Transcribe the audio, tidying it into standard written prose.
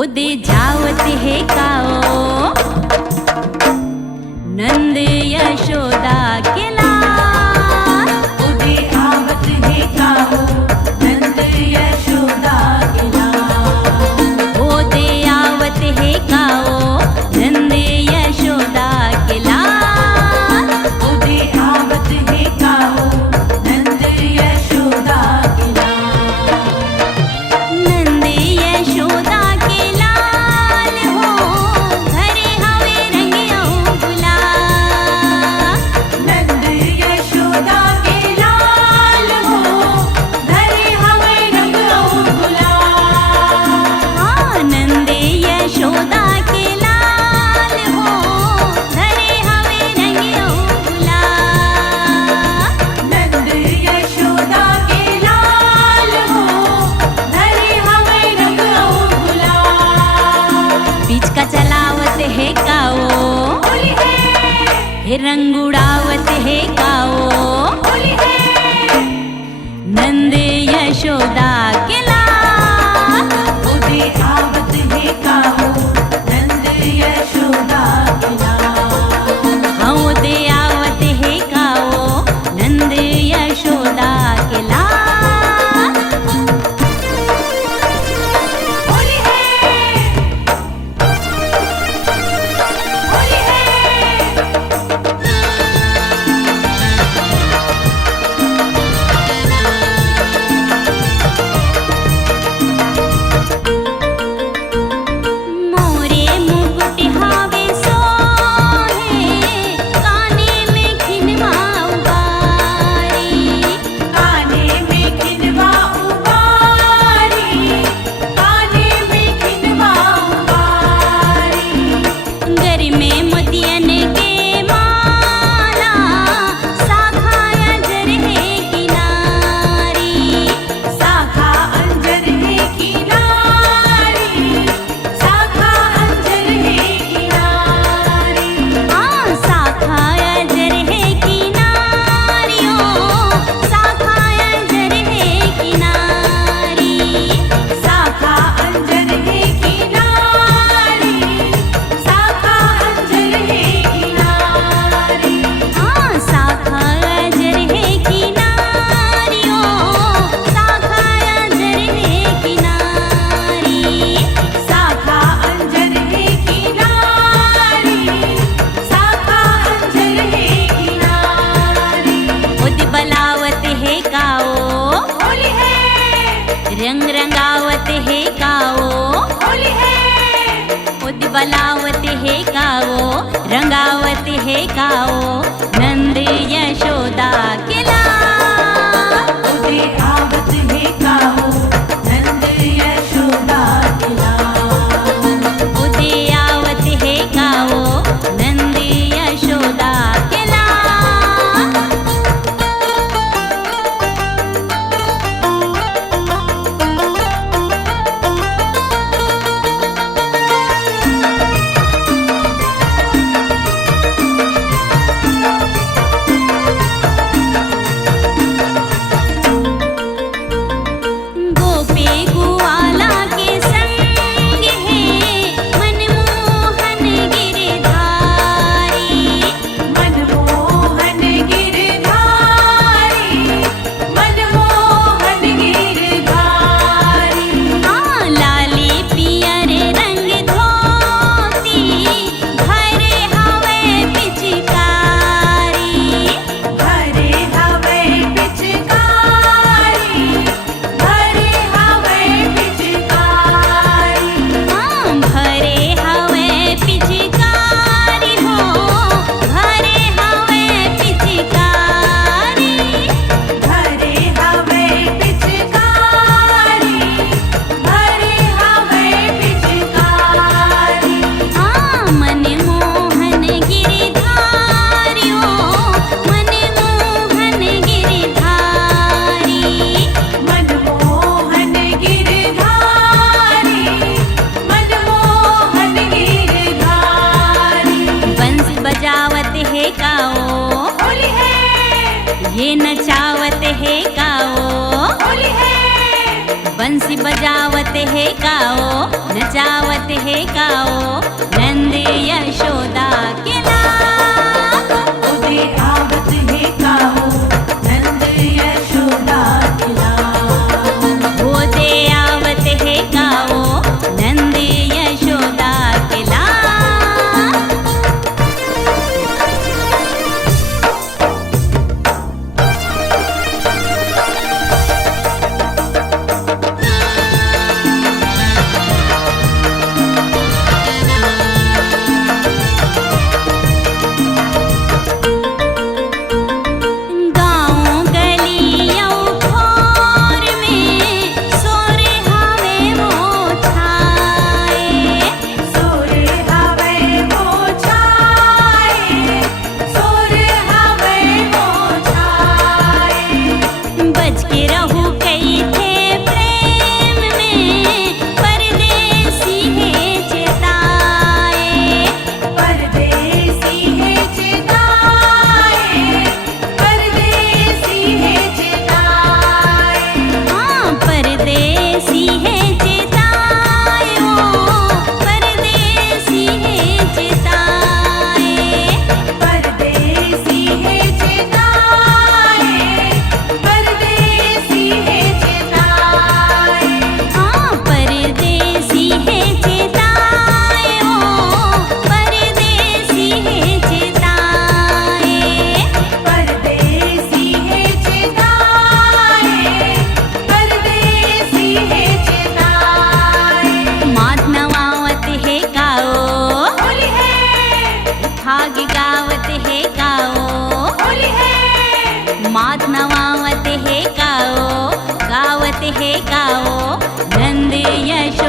उदे जावत है काओ नंद यशोदा के लाल। उदे आवत है काओ नंद यशोदा के लाल। उदे आवत है काओ नंद यशोदा के लाल। उदे आवत है काओ नंद यशोदा के लाल। नंद यशोदा के लाल हो घरे हवे रंगियो गुलाल। नंद यशोदा के लाल हो घरे हवे रंगो गुलाल। हाँ नंद यशोदा के लाल हो घरे हवे रंगियो गुलाल। नंद यशोदा के लाल हो घरे हवे रंगो गुलाल। बीच का चलावत है काओ होली है हे रंग उड़ावत है काओ होली है। नंद यशोदा के लाल। उदे आवत है काओ नंद यशोदा के लाल। हाँ उदे आवत है काओ नंद यशोदा के लाल। होली है होली है। मोरे मुकुट हावे सोहे काने में खिनवा उबारी। काने में खिनवा उबारी। काने में खिनवा उबारी। घर में मोतियन के माला साखाया जर है किनारी। शाखा अंजर है किनारी। शाखा अंजर है किनारी। हाँ साखाया जर है किनारियों साखाया जर है किनारी। शाखा अंजर है किनारी। शाखा अंजर है किनारी। हाँ साखाया जर है किनारियों साखाया जर है किनारी। शाखा अंजर है किनारी। शाखा अंजर है किनारी। उद बलावत है काओ होली है रंग रंगावत है काओ। होली है उद बलावत है काओ रंगावत है काओ नंद यशोदा के लाल। उदे आवत है काओ नंद यशोदा के लाल। उदे आवत है काओ नंद यशोदा के लाल। बंसी बजावत है गाओ, नचावत है गाओ, नंद यशोदा के लाल। उदे आवत है गाओ, नंद यशोदा के लाल। गोदे आवत है गाओ, नंद यशोदा के लाल। गाँव गलियों भोर में सोरे हवे वो छाए। सोरे हवे वो छाए, सोरे हवे वो छाए। बच के रहू कई थे प्रेम में, परदेसी है चेताए। परदेसी है चेताए, परदेसी है चेताए। हाँ परदेसी है चेताए, ओ परदेसी है चेताए। परदेसी है चेताए, परदेसी है चेताए। हाँ परदेसी है चेताए, ओ परदेसी है चेताए। परदेसी है चेताए, परदेसी है चेताए। मात नवावत है गाओ, होली है, भाग्य गावत है गाओ। होली है। मात नवावत है गाओ, गावत है गाओ, नंद यशोदा